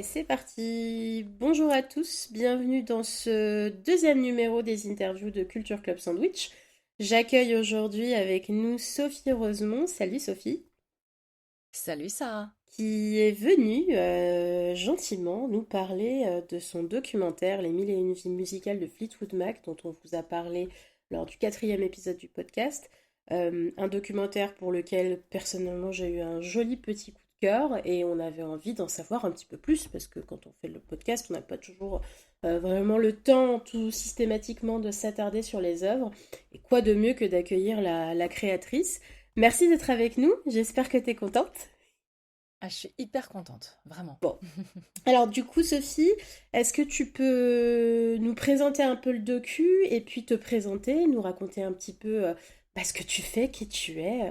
Et c'est parti. Bonjour à tous, bienvenue dans ce deuxième numéro des interviews de Culture Club Sandwich. J'accueille aujourd'hui avec nous Sophie Rosemont. Salut Sophie, Salut Sarah. qui est venue gentiment nous parler de son documentaire Les mille et une vies musicales de Fleetwood Mac, dont on vous a parlé lors du quatrième épisode du podcast. Un documentaire pour lequel personnellement j'ai eu un joli petit coup de cœur et on avait envie d'en savoir un petit peu plus parce que quand on fait le podcast, on n'a pas toujours vraiment le temps tout systématiquement de s'attarder sur les œuvres. Et quoi de mieux que d'accueillir la créatrice. Merci d'être avec nous, j'espère que tu es contente. Ah, je suis hyper contente, vraiment. Bon, alors du coup Sophie, est-ce que tu peux nous présenter un peu le docu et puis te présenter, nous raconter un petit peu ce que tu fais, qui tu es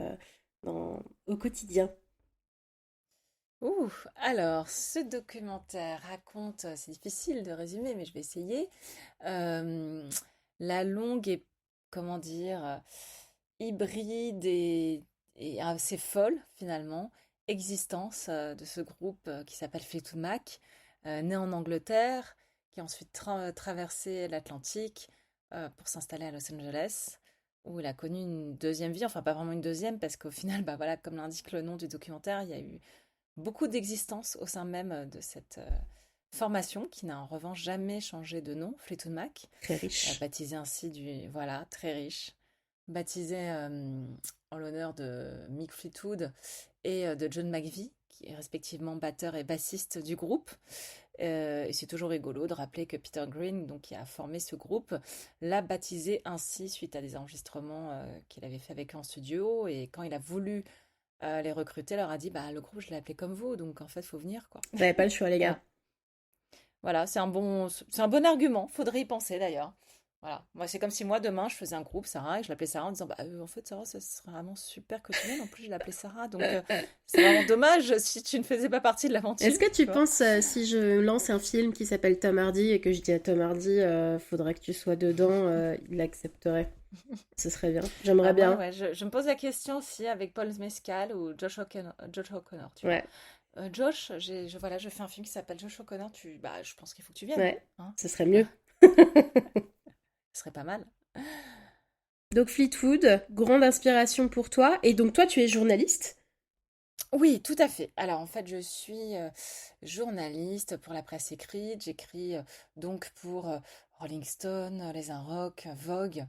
au quotidien? Alors, ce documentaire raconte, c'est difficile de résumer, mais je vais essayer, euh, la longue et, comment dire, hybride et assez folle, finalement, existence de ce groupe qui s'appelle Fleetwood Mac, né en Angleterre, qui a ensuite traversé l'Atlantique pour s'installer à Los Angeles, où il a connu une deuxième vie, enfin pas vraiment une deuxième, parce qu'au final, bah voilà, comme l'indique le nom du documentaire, il y a eu beaucoup d'existence au sein même de cette formation, qui n'a en revanche jamais changé de nom, Fleetwood Mac, Très riche. baptisé ainsi voilà, très riche, baptisé en l'honneur de Mick Fleetwood et de John McVie, qui est respectivement batteur et bassiste du groupe. Et c'est toujours rigolo de rappeler que Peter Green, donc, qui a formé ce groupe, l'a baptisé ainsi suite à des enregistrements qu'il avait fait avec eux en studio. Et quand il a voulu les recruter, leur a dit bah, le groupe, je l'ai appelé comme vous, donc en fait, il faut venir, quoi. Vous n'avez pas le choix les gars. Voilà. Voilà, c'est un bon argument. Faudrait y penser d'ailleurs. Voilà. Moi, c'est comme si moi, demain, je faisais un groupe, Sarah, et je l'appelais Sarah en disant bah, en fait, Sarah, ça serait vraiment super que tu viennes. En plus, je l'appelais Sarah. Donc, c'est vraiment dommage si tu ne faisais pas partie de Est-ce l'aventure, que tu tu vois. penses, si je lance un film qui s'appelle Tom Hardy et que je dis à Tom Hardy, faudrait que tu sois dedans, il accepterait. Ce serait bien. J'aimerais Ah, moi, bien. ouais, je me pose la question aussi avec Paul Mescal ou Josh O'Connor, tu vois. Ouais, Josh, voilà, je fais un film qui s'appelle Josh O'Connor. Bah, je pense qu'il faut que tu viennes. ouais, Hein. ce serait mieux. Ce serait pas mal. Donc Fleetwood, grande inspiration pour toi. Et donc toi, tu es journaliste? Oui, tout à fait. Alors en fait, je suis journaliste pour la presse écrite. J'écris donc pour Rolling Stone, Les Inrocks, Vogue,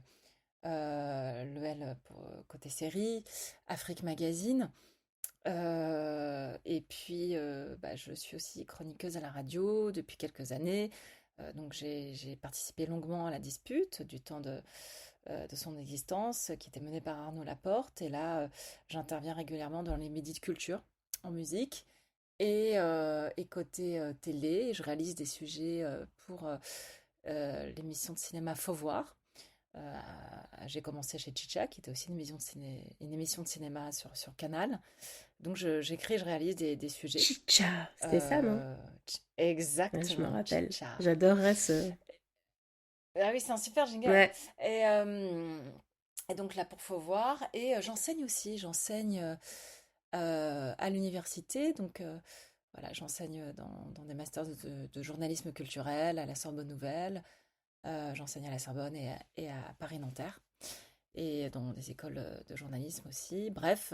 le L pour côté série, Afrique Magazine. Et puis, bah, je suis aussi chroniqueuse à la radio depuis quelques années. Donc j'ai participé longuement à la dispute du temps de son existence, qui était menée par Arnaud Laporte. Et là, j'interviens régulièrement dans les médias de culture en musique. Et côté télé, je réalise des sujets pour l'émission de cinéma Faut voir. Euh, j'ai commencé chez Chicha, qui était aussi une émission de cinéma sur Canal. Donc j'écris, je réalise des sujets. Chicha, c'était ça, non? Ouais, je me Exactement, rappelle. Chicha. J'adorerais ce... Ah oui, c'est un super jingle. Ouais. Et, euh, et donc là, pour Faut voir. Et j'enseigne aussi. J'enseigne à l'université. Donc voilà, j'enseigne dans des masters de journalisme culturel à la Sorbonne Nouvelle. J'enseigne à la Sorbonne et à Paris-Nanterre. Et dans des écoles de journalisme aussi. Bref,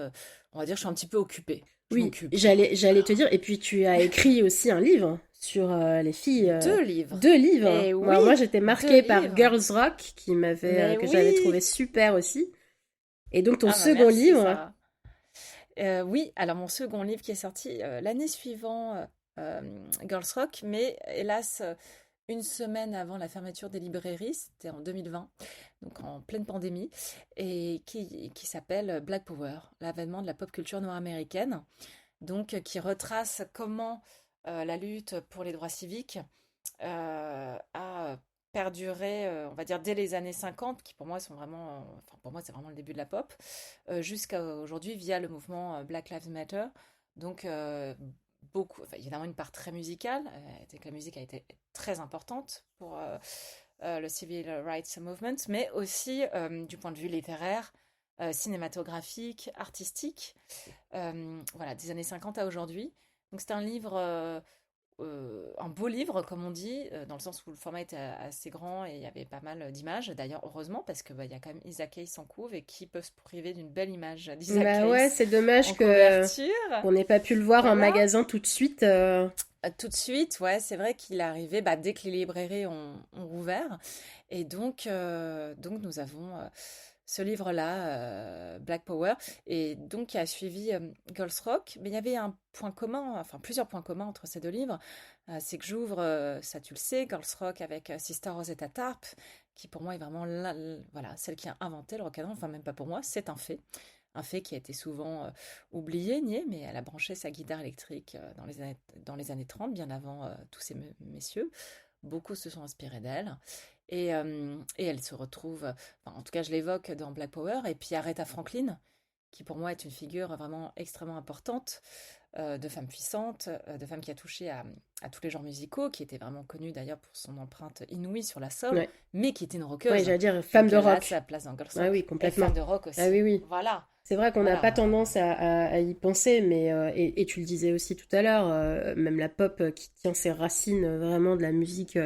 on va dire que je suis un petit peu occupée. Je Oui, m'occupe, quoi. j'allais Voilà. te dire. Et puis tu as écrit aussi un livre sur les filles. Deux livres. Deux livres. Et Moi, oui, j'étais deux marquée par livres. Girls Rock, Mais que j'avais trouvé oui. super aussi. Et donc ton Ah bah second merci livre, Sarah. Oui, alors mon second livre qui est sorti l'année suivante, Girls Rock, mais hélas, une semaine avant la fermeture des librairies, c'était en 2020, donc en pleine pandémie, et qui s'appelle Black Power, l'avènement de la pop culture noire américaine, donc qui retrace comment la lutte pour les droits civiques a perduré, on va dire, dès les années 50, qui pour moi sont vraiment, enfin pour moi c'est vraiment le début de la pop, jusqu'à aujourd'hui via le mouvement Black Lives Matter. Donc beaucoup, enfin, évidemment une part très musicale, c'est que la musique a été très importante pour le Civil Rights Movement, mais aussi du point de vue littéraire, cinématographique, artistique, voilà, des années 50 à aujourd'hui. Donc c'est un livre un beau livre, comme on dit, dans le sens où le format était assez grand et il y avait pas mal d'images. D'ailleurs, heureusement, parce que il y a quand même Isaac Hayes en couve et qui peut se priver d'une belle image d'Isaac Bah ouais, Hayes c'est en dommage que couverture. qu'on n'ait pas pu le voir en Voilà. magasin tout de suite. Tout de suite, ouais, c'est vrai qu'il est arrivé dès que les librairies ont rouvert. Et donc nous avons ce livre-là, Black Power, et donc qui a suivi Girls Rock. Mais il y avait un point commun, enfin plusieurs points communs entre ces deux livres. C'est que j'ouvre, ça tu le sais, Girls Rock avec Sister Rosetta Tarp, qui pour moi est vraiment voilà, celle qui a inventé le rock'n'roll. Enfin, même pas pour moi, c'est un fait. Un fait qui a été souvent oublié, nié, mais elle a branché sa guitare électrique dans les années 30, bien avant tous ces messieurs. Beaucoup se sont inspirés d'elle. Et elle se retrouve, enfin, en tout cas je l'évoque dans Black Power, et puis Aretha Franklin, qui pour moi est une figure vraiment extrêmement importante, de femme puissante, de femme qui a touché à tous les genres musicaux, qui était vraiment connue d'ailleurs pour son empreinte inouïe sur la soul, Ouais, mais qui était une ouais, rockeuse. j'allais dire femme Donc de elle a rock. sa place dans Girls Ah Rock. oui, Et complètement. femme de rock Ah aussi. oui, oui. Voilà, C'est vrai qu'on n'a pas voilà. tendance à y penser, mais et tu le disais aussi tout à l'heure, même la pop qui tient ses racines vraiment de la musique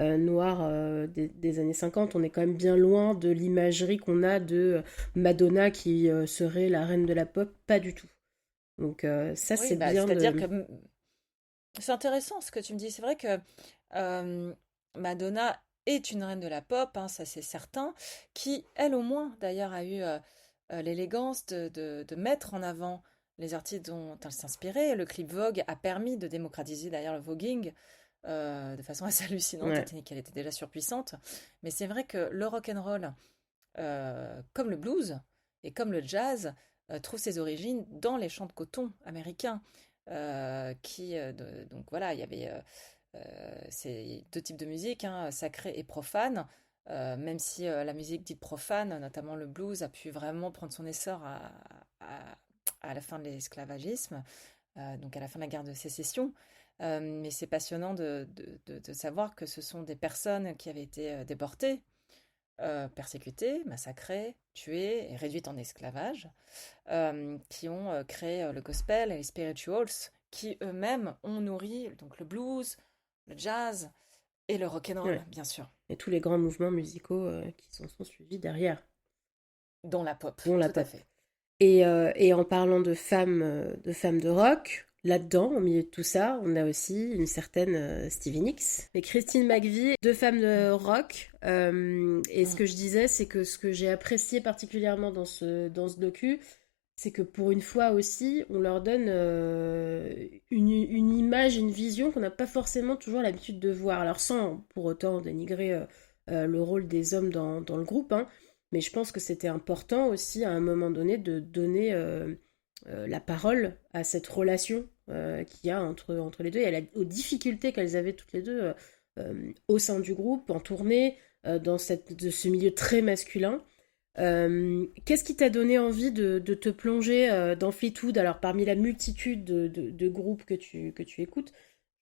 noire des années 50, on est quand même bien loin de l'imagerie qu'on a de Madonna qui serait la reine de la pop, pas du tout. Donc ça, Oui, c'est bien c'est-à-dire de... que c'est intéressant ce que tu me dis. C'est vrai que euh, Madonna est une reine de la pop, hein, ça c'est certain, qui, elle au moins, d'ailleurs, a eu l'élégance de mettre en avant les artistes dont elle s'inspirait. Le clip Vogue a permis de démocratiser d'ailleurs le voguing de façon assez hallucinante, Ouais, étant donné qu'elle était déjà surpuissante. Mais c'est vrai que le rock and roll, comme le blues et comme le jazz, trouve ses origines dans les champs de coton américains. Donc voilà, il y avait ces deux types de musique, hein, sacrée et profane. Même si la musique dite profane, notamment le blues, a pu vraiment prendre son essor à- à la fin de l'esclavagisme, donc à la fin de la guerre de sécession. Mais c'est passionnant de savoir que ce sont des personnes qui avaient été déportées, persécutées, massacrées, tuées et réduites en esclavage, qui ont créé le gospel et les spirituals, qui eux-mêmes ont nourri donc le blues, le jazz et le rock'n'roll, ouais. bien sûr, Et tous les grands mouvements musicaux qui s'en sont suivis derrière, dont la pop, dont la tout à pop. fait. Et en parlant de femmes de rock, là-dedans, au milieu de tout ça, on a aussi une certaine Stevie Nicks et Christine McVie, deux femmes de Mm, rock. Et ce mm. que je disais, c'est que ce que j'ai apprécié particulièrement dans ce docu, c'est que pour une fois aussi, on leur donne une image, une vision qu'on n'a pas forcément toujours l'habitude de voir. Alors sans pour autant dénigrer le rôle des hommes dans le groupe, hein, mais je pense que c'était important aussi à un moment donné de donner la parole à cette relation qu'il y a entre les deux et aux difficultés qu'elles avaient toutes les deux au sein du groupe, en tournée, de ce milieu très masculin. Qu'est-ce qui t'a donné envie de te plonger dans Fleetwood? Alors, parmi la multitude de groupes que tu écoutes,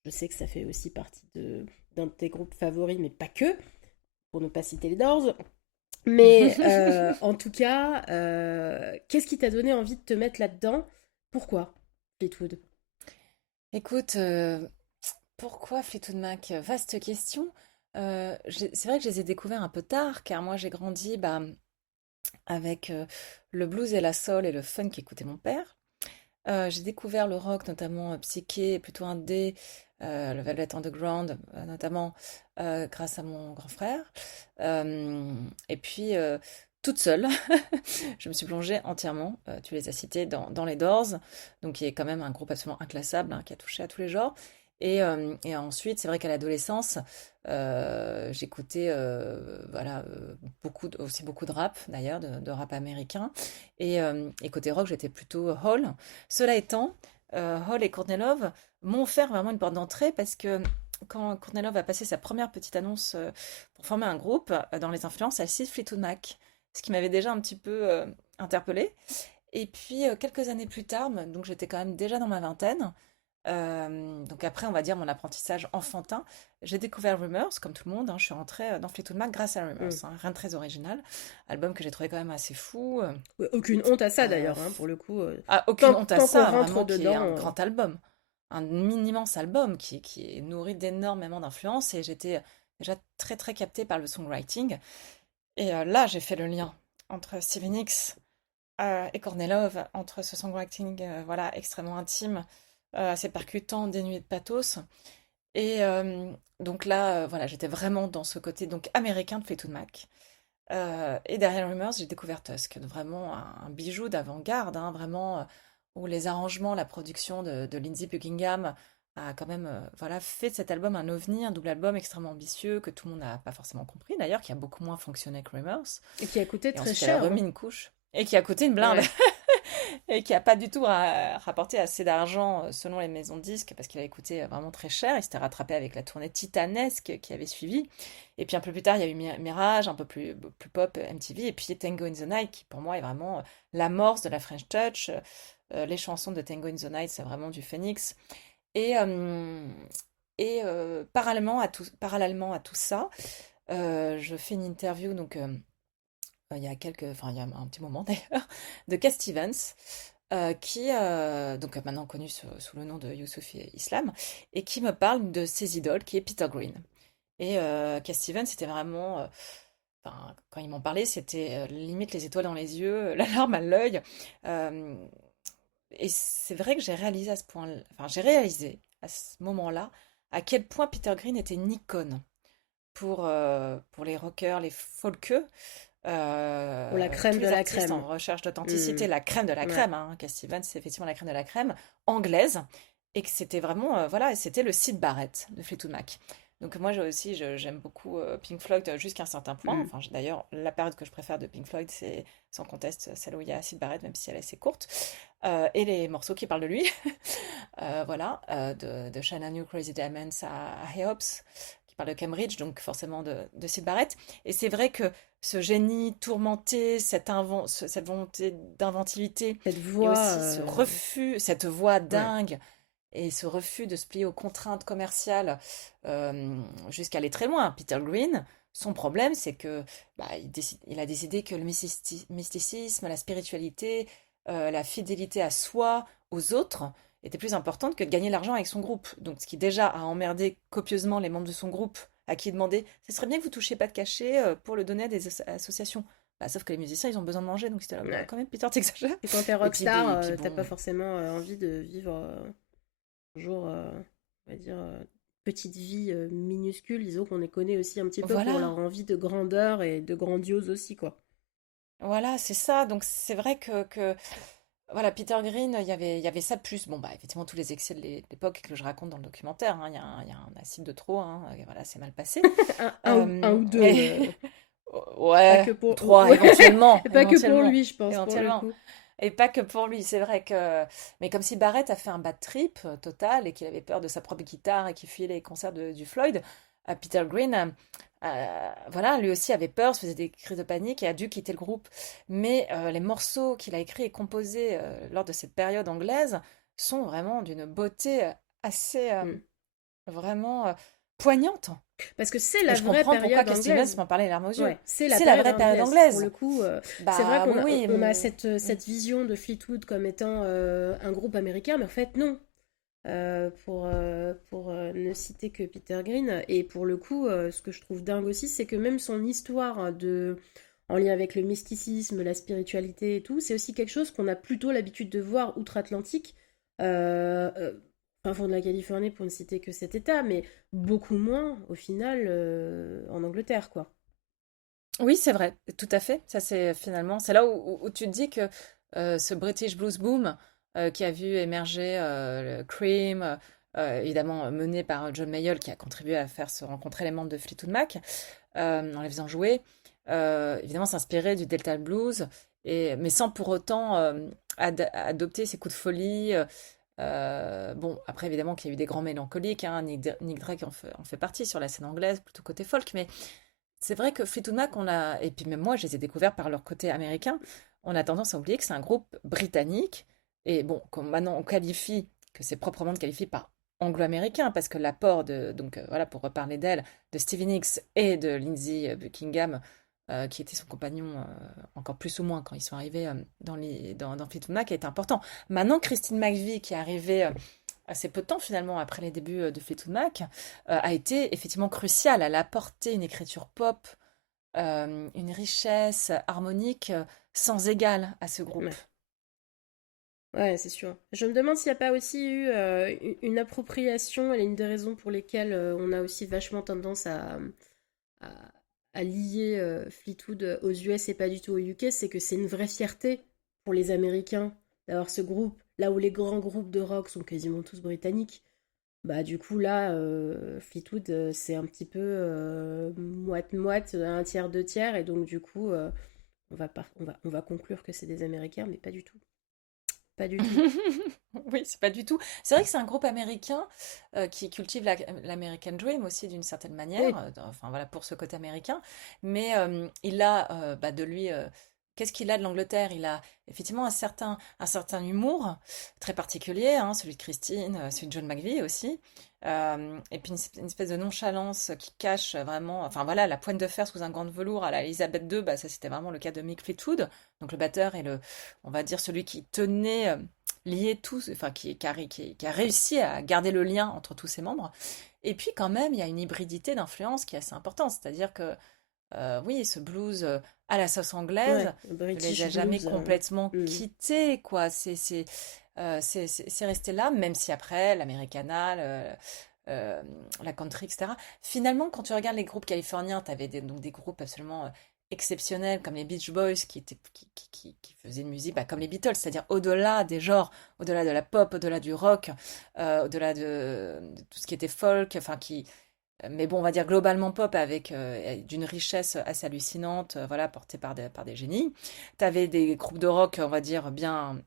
je sais que ça fait aussi partie d'un de tes groupes favoris, mais pas que, pour ne pas citer les Doors. Mais en tout cas, qu'est-ce qui t'a donné envie de te mettre là-dedans? Pourquoi Fleetwood? Écoute, pourquoi Fleetwood Mac? Vaste question. C'est vrai que je les ai découverts un peu tard, car moi j'ai grandi avec le blues et la soul et le funk qu'écoutait mon père. J'ai découvert le rock, notamment psyché, plutôt indé, le Velvet Underground, notamment grâce à mon grand frère. Et puis, toute seule, je me suis plongée entièrement, tu les as cités, dans les Doors, donc qui est quand même un groupe absolument inclassable, hein, qui a touché à tous les genres. Et ensuite, c'est vrai qu'à l'adolescence, j'écoutais voilà, aussi beaucoup de rap, d'ailleurs, de rap américain. Et côté rock, j'étais plutôt Hall. Cela étant, Hall et Courtney Love m'ont offert vraiment une porte d'entrée parce que quand Courtney Love a passé sa première petite annonce pour former un groupe dans les influences, elle cite Fleetwood Mac, ce qui m'avait déjà un petit peu interpellée. Et puis quelques années plus tard, donc j'étais quand même déjà dans ma vingtaine, donc après on va dire mon apprentissage enfantin, j'ai découvert Rumors comme tout le monde, hein. Je suis rentrée dans Fleetwood Mac grâce à Rumors, Hmm. hein. Rien de très original, album que j'ai trouvé quand même assez fou. Ouais, aucune honte à ça Euh, d'ailleurs, hein, pour le coup. aucune honte à Tant qu'on ça, rentre vraiment qui est dedans, un grand album. un immense album qui est nourri d'énormément d'influences et j'étais déjà très très captée par le songwriting. Et là, j'ai fait le lien entre Stevie Nicks et Courtney Love, entre ce songwriting voilà, extrêmement intime, assez percutant, dénué de pathos. Et donc là, voilà, j'étais vraiment dans ce côté donc américain de Fleetwood Mac. Et derrière Rumors, j'ai découvert Tusk, vraiment un bijou d'avant-garde, hein, vraiment, où les arrangements, la production de Lindsey Buckingham a quand même voilà, fait de cet album un ovni, un double album extrêmement ambitieux, que tout le monde n'a pas forcément compris d'ailleurs, qui a beaucoup moins fonctionné que Rumors. Et qui a coûté Et très ensuite, elle a cher, remis hein. une couche, et qui a coûté une blinde. Ouais. Et qui a pas du tout rapporté assez d'argent selon les maisons de disques parce qu'il avait coûté vraiment très cher. Il s'était rattrapé avec la tournée titanesque qui avait suivi. Et puis un peu plus tard, il y a eu Mirage, un peu plus pop MTV, et puis Tango in the Night qui pour moi est vraiment l'amorce de la French Touch. Les chansons de Tango in the Night, c'est vraiment du phénix. Et, parallèlement à tout ça, je fais une interview donc il y a un petit moment d'ailleurs, de Cat Stevens, qui, donc maintenant connu sous le nom de Youssouf Islam, et qui me parle de ses idoles, qui est Peter Green. Et Cat Stevens, c'était vraiment, enfin, quand ils m'en parlaient, c'était limite les étoiles dans les yeux, la larme à l'œil. Euh, et c'est vrai que j'ai réalisé à ce point, enfin, j'ai réalisé à ce moment-là à quel point Peter Green était une icône pour les rockers, les folkeux, Pour la crème tous de les la artistes crème. en recherche Hmm. d'authenticité, la crème de la Ouais. crème, hein. Cat Stevens, c'est effectivement la crème de la crème, anglaise, et que c'était vraiment, voilà, c'était le Syd Barrett de Fleetwood Mac. Donc moi aussi, j'aime beaucoup Pink Floyd jusqu'à un certain point. Hmm. Enfin, d'ailleurs, la période que je préfère de Pink Floyd, c'est sans conteste celle où il y a Syd Barrett, même si elle est assez courte, et les morceaux qui parlent de lui. Voilà, de Shannon You Crazy Diamonds à Hey Hops, qui parle de Cambridge, donc forcément de Syd Barrett. Et c'est vrai que ce génie tourmenté, cette volonté d'inventivité, Cette et voix, aussi ce refus, cette voix dingue, et ce refus de se plier aux contraintes commerciales jusqu'à aller très loin. Peter Green, son problème, c'est que bah, il a décidé que le mysticisme, la spiritualité, la fidélité à soi, aux autres, était plus importante que de gagner l'argent avec son groupe. Donc, ce qui déjà a emmerdé copieusement les membres de son groupe, à qui il demandait, ce serait bien que vous touchiez pas de cachet pour le donner à des associations. Bah, sauf que les musiciens, ils ont besoin de manger, donc c'était là, bah, ouais. quand même, Peter, t'exagères. Et quand t'es Et rockstar, puis t'as pas bon, forcément envie de vivre toujours, on va dire, petite vie minuscule. Disons qu'on les connaît aussi un petit peu pour leur voilà. envie de grandeur et de grandiose aussi, quoi. Voilà, c'est ça. Donc c'est vrai que voilà, Peter Green, il y avait ça de plus. Bon, bah effectivement, tous les excès de l'époque que je raconte dans le documentaire, hein, il y a un acide de trop, hein, et voilà, c'est mal passé. Un ou deux, Et pas que ouais, ou pour, trois, ouais, éventuellement, pas que pour éventuellement, lui, je pense, pour le éventuellement. coup. Et pas que pour lui, c'est vrai que. Mais comme si Barrett a fait un bad trip total et qu'il avait peur de sa propre guitare et qu'il fuyait les concerts du Floyd, Peter Green, voilà, lui aussi avait peur, se faisait des crises de panique et a dû quitter le groupe. Mais les morceaux qu'il a écrits et composés lors de cette période anglaise sont vraiment d'une beauté assez Mm. vraiment poignante. Parce que c'est Et la je vraie comprends pourquoi période Cat Stevens anglaise. m'en parlait les larmes aux yeux. Ouais, c'est la C'est la période vraie période anglaise. Pour anglaise. le coup, c'est vrai Bah qu'on oui, a, oui. on a cette vision de Fleetwood comme étant un groupe américain, mais en fait, non. Pour ne citer que Peter Green. Et pour le coup, ce que je trouve dingue aussi, c'est que même son histoire en lien avec le mysticisme, la spiritualité et tout, c'est aussi quelque chose qu'on a plutôt l'habitude de voir outre-Atlantique. Euh, euh, Fin fond de la Californie, pour ne citer que cet état, mais beaucoup moins, au final, en Angleterre, quoi. Oui, c'est vrai, tout à fait. Ça, c'est finalement, c'est là où tu te dis que ce British Blues Boom qui a vu émerger le Cream, évidemment mené par John Mayall, qui a contribué à faire se rencontrer les membres de Fleetwood Mac en les faisant jouer, évidemment s'inspirer du Delta Blues, mais sans pour autant adopter ces coups de folie. Bon, après, évidemment qu'il y a eu des grands mélancoliques, hein, Nick Drake en fait partie sur la scène anglaise, plutôt côté folk, mais c'est vrai que Fleetwood Mac, et puis même moi, je les ai découverts par leur côté américain, on a tendance à oublier que c'est un groupe britannique. Et bon, comme maintenant on qualifie, que c'est proprement qualifié par anglo-américain, parce que l'apport donc voilà, pour reparler d'elle, de Stevie Nicks et de Lindsey Buckingham, qui était son compagnon encore plus ou moins quand ils sont arrivés dans Fleetwood Mac, est important. Maintenant, Christine McVie, qui est arrivée assez peu de temps finalement après les débuts de Fleetwood Mac, a été effectivement cruciale. Elle a apporté une écriture pop, une richesse harmonique sans égale à ce groupe. Ouais. Ouais, c'est sûr. Je me demande s'il n'y a pas aussi eu une appropriation, et une des raisons pour lesquelles on a aussi vachement tendance à, à lier Fleetwood aux US et pas du tout aux UK, c'est que c'est une vraie fierté pour les Américains d'avoir ce groupe, là où les grands groupes de rock sont quasiment tous britanniques. Bah du coup là, Fleetwood, c'est un petit peu moite-moite, un tiers, deux tiers, et donc du coup, on va conclure que c'est des Américains, mais pas du tout. Pas du tout. Oui, c'est pas du tout. C'est vrai que c'est un groupe américain qui cultive l'American Dream aussi d'une certaine manière. Oui, Enfin voilà pour ce côté américain. Mais il a bah, de lui. Qu'est-ce qu'il a de l'Angleterre? Il a effectivement un certain humour très particulier, hein, celui de Christine, celui de John McVie aussi. Et puis une espèce de nonchalance qui cache vraiment, enfin voilà, la pointe de fer sous un gant de velours à la Elisabeth II, bah, ça c'était vraiment le cas de Mick Fleetwood, donc le batteur et on va dire celui qui tenait lié tous, enfin qui a réussi à garder le lien entre tous ses membres. Et puis quand même, il y a une hybridité d'influence qui est assez importante, c'est-à-dire que oui, ce blues à la sauce anglaise ouais, ne les a British jamais Blues. complètement Hmm. quittés, quoi. C'est resté là, même si après, l'Americana, euh, la country, etc. Finalement, quand tu regardes les groupes californiens, tu avais donc des groupes absolument exceptionnels comme les Beach Boys qui faisaient une musique bah, comme les Beatles, c'est-à-dire au-delà des genres, au-delà de la pop, au-delà du rock, au-delà de tout ce qui était folk, enfin mais bon, on va dire globalement pop avec d'une richesse assez hallucinante, voilà, portée par des génies. Tu avais des groupes de rock, on va dire, bien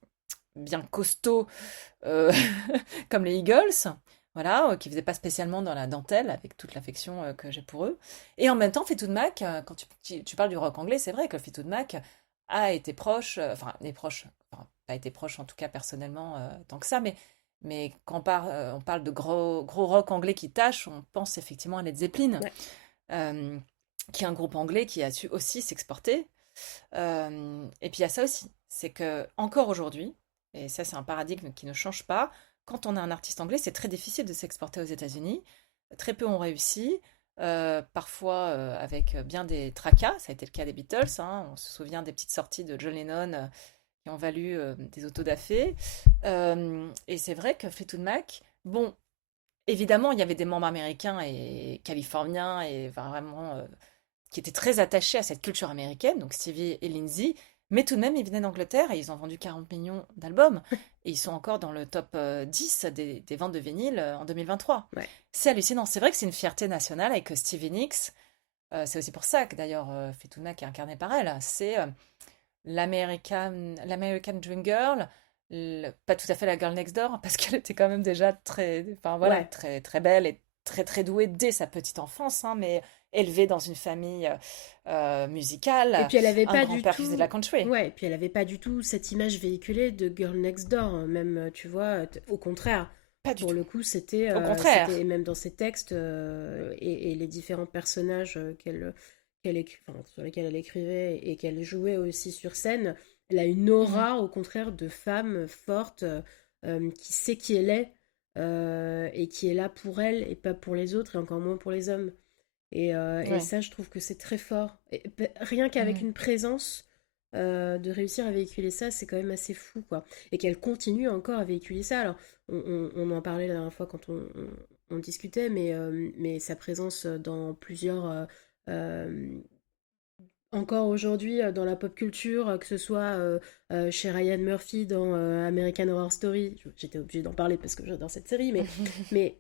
costauds, euh, comme les Eagles, voilà, qui faisaient pas spécialement dans la dentelle, avec toute l'affection que j'ai pour eux. Et en même temps, Fleetwood Mac, quand tu parles du rock anglais, c'est vrai que Fleetwood Mac a été proche, enfin, est proche, enfin, pas été proche en tout cas personnellement tant que ça, mais quand on parle de gros rock anglais qui tâche, on pense effectivement à Led Zeppelin, Ouais. euh, qui est un groupe anglais qui a su aussi s'exporter. Et puis il y a ça aussi, c'est que encore aujourd'hui, et ça c'est un paradigme qui ne change pas, quand on a un artiste anglais, c'est très difficile de s'exporter aux États-Unis. Très peu ont réussi, parfois avec bien des tracas, ça a été le cas des Beatles, hein. On se souvient des petites sorties de John Lennon qui ont valu des autodafés. Et c'est vrai que Fleetwood Mac, bon, évidemment, il y avait des membres américains et californiens et vraiment qui étaient très attachés à cette culture américaine, donc Stevie et Lindsay, mais tout de même, ils venaient d'Angleterre et ils ont vendu 40 millions d'albums et ils sont encore dans le top 10 des ventes de vinyle en 2023. Ouais. C'est hallucinant. C'est vrai que c'est une fierté nationale avec Stevie Nicks. C'est aussi pour ça que d'ailleurs Fleetwood Mac est incarné par elle. C'est l'American Dream Girl, pas tout à fait la Girl Next Door, parce qu'elle était quand même déjà très, enfin voilà, Ouais. très belle et très douée dès sa petite enfance, hein, mais élevée dans une famille Et musicale, puis elle avait un pas du grand-père qui faisait de la tout, country. ouais, et puis elle avait pas du tout cette image véhiculée de Girl Next Door, hein. Même, tu vois, au contraire. Pas du Pour tout. le coup, c'était, Au c'était contraire. même dans ses textes et les différents personnages enfin, sur lesquels elle écrivait et qu'elle jouait aussi sur scène, elle a une Mhm. aura, au contraire, de femme forte qui sait qui elle est et qui est là pour elle et pas pour les autres et encore moins pour les hommes. Et Ouais. ça, je trouve que c'est très fort. Rien qu'avec Mhm. une présence, de réussir à véhiculer ça, c'est quand même assez fou, quoi. Et qu'elle continue encore à véhiculer ça. Alors, on en parlait la dernière fois quand on discutait, mais sa présence dans plusieurs encore aujourd'hui dans la pop culture, que ce soit chez Ryan Murphy dans American Horror Story. J'étais obligée d'en parler parce que j'adore cette série, mais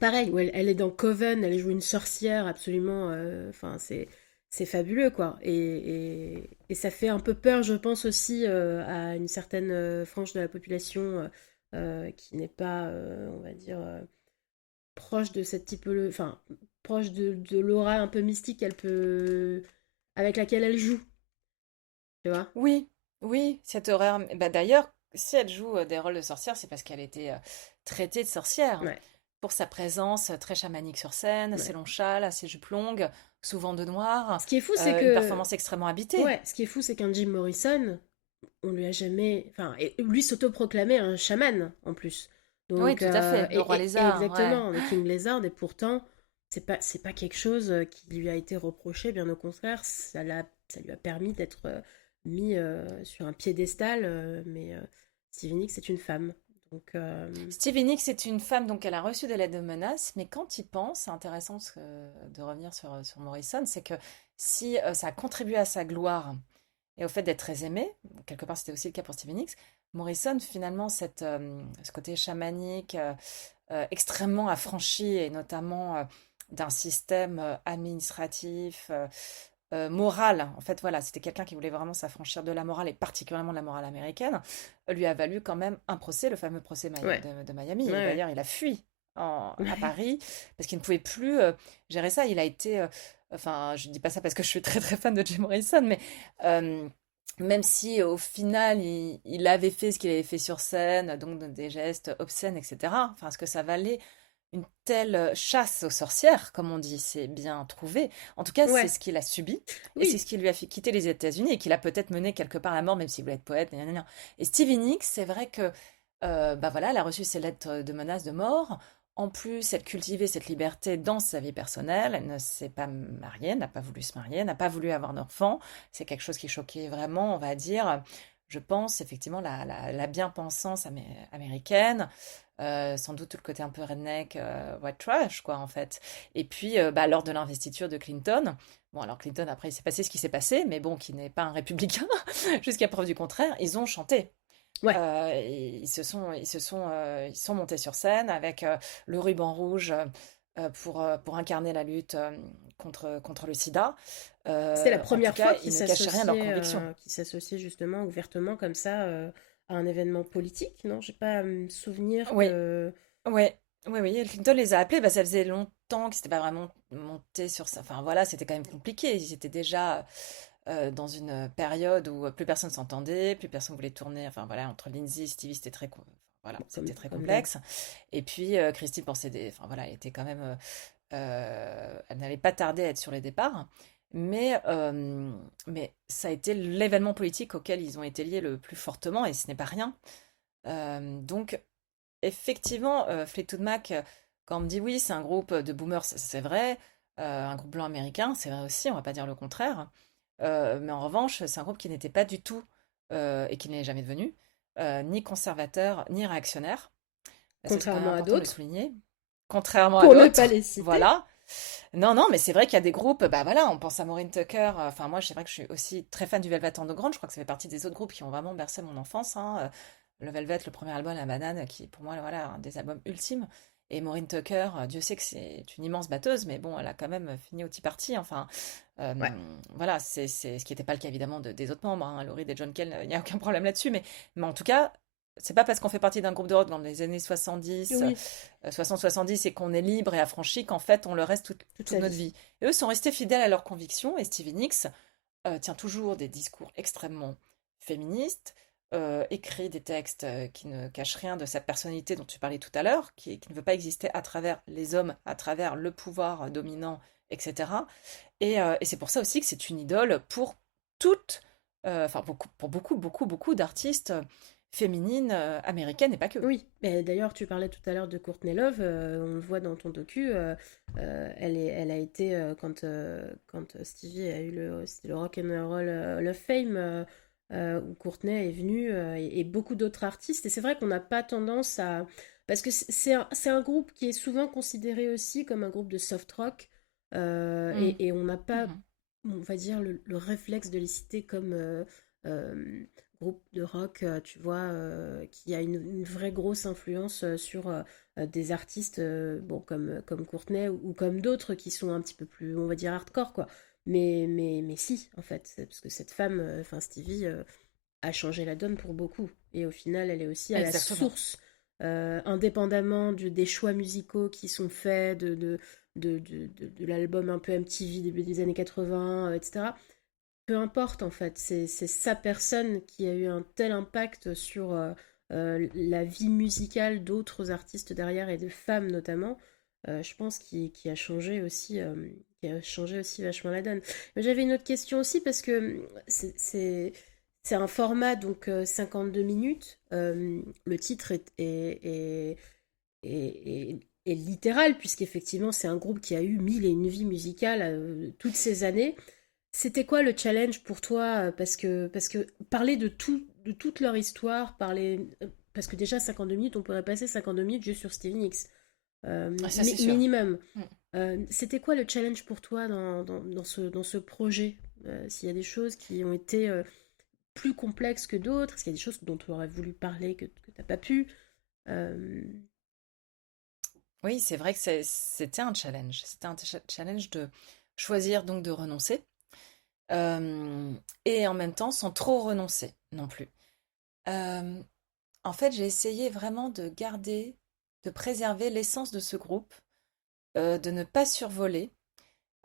pareil, où elle est dans Coven, elle joue une sorcière absolument. Enfin, c'est fabuleux, quoi. Et ça fait un peu peur, je pense aussi, à une certaine frange de la population qui n'est pas, on va dire, proche de cette typologie, enfin, proche de l'aura un peu mystique qu'elle peut, avec laquelle elle joue, tu vois. Oui, oui, cette horreur. Bah, d'ailleurs, si elle joue des rôles de sorcière, c'est parce qu'elle était traitée de sorcière, hein. Ouais, Pour sa présence très chamanique sur scène, ouais. ses longs châles, ses jupes longues, souvent de noir, Ce qui est fou, c'est une que, performance extrêmement habitée. ouais, ce qui est fou, c'est qu'un Jim Morrison, on lui a jamais, enfin, et lui s'autoproclamait un chaman en plus. Oui, Donc, tout à fait. Le roi et lézard, ouais. exactement, The King Lizard, et pourtant, c'est pas quelque chose qui lui a été reproché, bien au contraire, ça lui a permis d'être mis sur un piédestal, mais Stevie Nicks est une femme. Donc, Stevie Nicks est une femme, donc elle a reçu des lettres de menaces, mais quand il pense, c'est intéressant de revenir sur Morrison, c'est que si ça a contribué à sa gloire et au fait d'être très aimé, quelque part c'était aussi le cas pour Stevie Nicks, Morrison, finalement, ce côté chamanique extrêmement affranchi, et notamment d'un système administratif, moral, en fait, voilà, c'était quelqu'un qui voulait vraiment s'affranchir de la morale, et particulièrement de la morale américaine, lui a valu quand même un procès, le fameux procès ouais, de Miami. Et ouais, d'ailleurs, il a fui à ouais. Paris parce qu'il ne pouvait plus gérer ça. Il a été, enfin, je ne dis pas ça parce que je suis très très fan de Jim Morrison, mais euh, même si au final il avait fait ce qu'il avait fait sur scène, donc des gestes obscènes, etc., enfin, ce que ça valait une telle chasse aux sorcières, comme on dit, c'est bien trouvé. En tout cas, c'est Ouais, ce qu'il a subi, et c'est oui, ce qui lui a fait quitter les États-Unis, et qui l'a peut-être mené quelque part à la mort, même s'il voulait être poète. Gna gna gna. Et Stevie Nicks, c'est vrai que, bah voilà, elle a reçu ses lettres de menaces de mort. En plus, elle cultivait cette liberté dans sa vie personnelle. Elle ne s'est pas mariée, n'a pas voulu se marier, n'a pas voulu avoir d'enfant. C'est quelque chose qui choquait vraiment, on va dire, je pense, effectivement, la bien-pensance américaine. Sans doute tout le côté un peu redneck, white trash, quoi, en fait. Et puis, bah, lors de l'investiture de Clinton, bon, alors Clinton, après, il s'est passé ce qui s'est passé, mais bon, qui n'est pas un républicain, jusqu'à preuve du contraire, ils ont chanté. ouais. Ils sont montés sur scène avec le ruban rouge pour incarner la lutte contre le sida. C'était la En tout première fois cas, ils ne cachaient rien de leurs convictions. qu'ils s'associaient justement ouvertement comme ça à un événement politique, non? J'ai pas souvenir Oui, que... ouais, oui, oui, Clinton les a appelés, bah, ça faisait longtemps que c'était pas vraiment monté sur ça. Enfin voilà, c'était quand même compliqué. Ils étaient déjà dans une période où plus personne s'entendait, plus personne voulait tourner. Enfin voilà, entre Lindsay et Stevie, voilà, Bon, c'était très comme d'hab. complexe. Et puis Christine pensait enfin voilà, elle était quand même, elle n'allait pas tarder à être sur les départs. Mais ça a été l'événement politique auquel ils ont été liés le plus fortement, et ce n'est pas rien. Donc effectivement, Fleetwood Mac, quand on me dit oui, c'est un groupe de boomers, c'est vrai. Un groupe blanc américain, c'est vrai aussi, on va pas dire le contraire. Mais en revanche, c'est un groupe qui n'était pas du tout, et qui n'est jamais devenu, ni conservateur, ni réactionnaire. Ça, c'est quand même Contrairement à important de le d'autres, souligner. Contrairement à pour ne pas d'autres. les citer. Voilà. Non, non, mais c'est vrai qu'il y a des groupes, bah voilà, on pense à Maureen Tucker. Enfin, moi, c'est vrai que je suis aussi très fan du Velvet Underground. Je crois que ça fait partie des autres groupes qui ont vraiment bercé mon enfance, hein. Le Velvet, le premier album, La Banane, qui est pour moi, voilà, un des albums ultimes. Et Maureen Tucker, Dieu sait que c'est une immense batteuse, mais bon, elle a quand même fini au Tea Party. Enfin, Ouais. voilà, c'est ce qui n'était pas le cas évidemment des autres membres, hein. Laurie et John Kell, il n'y a aucun problème là-dessus. Mais en tout cas, c'est pas parce qu'on fait partie d'un groupe de rock dans les années 70, Oui, 60-70, et qu'on est libre et affranchi qu'en fait on le reste toute toute sa notre vie. vie. Et eux sont restés fidèles à leurs convictions, et Stevie Nicks tient toujours des discours extrêmement féministes, écrit des textes qui ne cachent rien de sa personnalité dont tu parlais tout à l'heure, qui ne veut pas exister à travers les hommes, à travers le pouvoir dominant, etc. Et c'est pour ça aussi que c'est une idole pour toutes, enfin pour beaucoup, beaucoup, beaucoup d'artistes féminines américaines, et pas que. Oui, mais d'ailleurs, tu parlais tout à l'heure de Courtney Love, on le voit dans ton docu, elle a été, quand Stevie a eu c'était le Rock and Roll Hall of Fame, où Courtney est venue, et beaucoup d'autres artistes, et c'est vrai qu'on n'a pas tendance à... Parce que c'est un groupe qui est souvent considéré aussi comme un groupe de soft rock, Mm. et on n'a pas, Mhm. on va dire, le réflexe de les citer comme... euh, groupe de rock, tu vois, qui a une vraie grosse influence sur des artistes bon, comme Courtney ou comme d'autres qui sont un petit peu plus, on va dire, hardcore, quoi. Mais si, en fait, parce que cette femme, enfin Stevie, a changé la donne pour beaucoup. Et au final, elle est aussi à la Exactement. source, indépendamment des choix musicaux qui sont faits, de l'album un peu MTV début des années 80, etc. Peu importe en fait, c'est sa personne qui a eu un tel impact sur la vie musicale d'autres artistes derrière et de femmes notamment, je pense qui a changé aussi, vachement la donne. Mais j'avais une autre question aussi parce que c'est un format donc 52 minutes. Le titre et littéral, puisqu'effectivement, c'est un groupe qui a eu mille et une vies musicales toutes ces années. C'était quoi le challenge pour toi? Parce que parler de toute leur histoire, parce que déjà 52 minutes, on pourrait passer 52 minutes juste sur Stevie Nicks, Ah, ça, c'est sûr. minimum. Mm. C'était quoi le challenge pour toi dans ce projet? S'il y a des choses qui ont été plus complexes que d'autres, est-ce qu'il y a des choses dont tu aurais voulu parler que tu n'as pas pu? Euh, Oui, c'est vrai que c'était un challenge. C'était un challenge de choisir donc de renoncer. Et en même temps, sans trop renoncer non plus. Euh, En fait, j'ai essayé vraiment de garder, de préserver l'essence de ce groupe, de ne pas survoler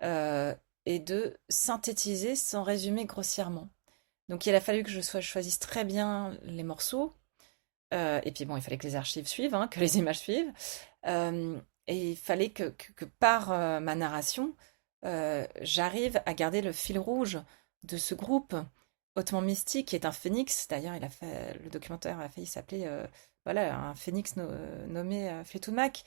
euh, et de synthétiser sans résumer grossièrement. Donc il a fallu que choisisse très bien les morceaux. Et puis bon, il fallait que les archives suivent, hein, que les images suivent. Euh, et il fallait que par ma narration, j'arrive à garder le fil rouge de ce groupe hautement mystique qui est un phénix. D'ailleurs, le documentaire a failli s'appeler voilà, un phénix nommé Fleetwood Mac,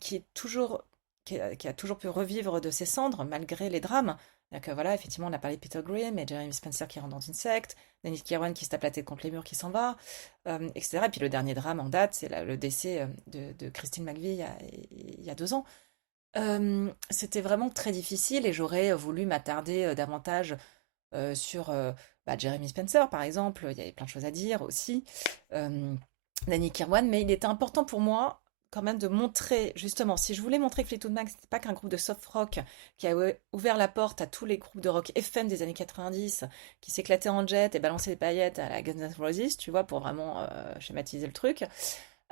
qui est toujours, qui a toujours pu revivre de ses cendres malgré les drames. Donc, voilà, effectivement, on a parlé de Peter Green, mais Jeremy Spencer qui rentre dans une secte, Dennis Kirwan qui se tape la tête contre les murs qui s'en va, etc. Et puis le dernier drame en date, c'est le décès de Christine McVie il y a 2 ans. C'était vraiment très difficile et j'aurais voulu m'attarder davantage sur Jeremy Spencer, par exemple. Il y avait plein de choses à dire aussi. Euh, Danny Kirwan, mais il était important pour moi quand même de montrer, justement, si je voulais montrer que Fleetwood Mac, c'était pas qu'un groupe de soft rock qui a ouvert la porte à tous les groupes de rock FM des années 90, qui s'éclataient en jet et balançaient des paillettes à la Guns N' Roses, tu vois, pour vraiment schématiser le truc.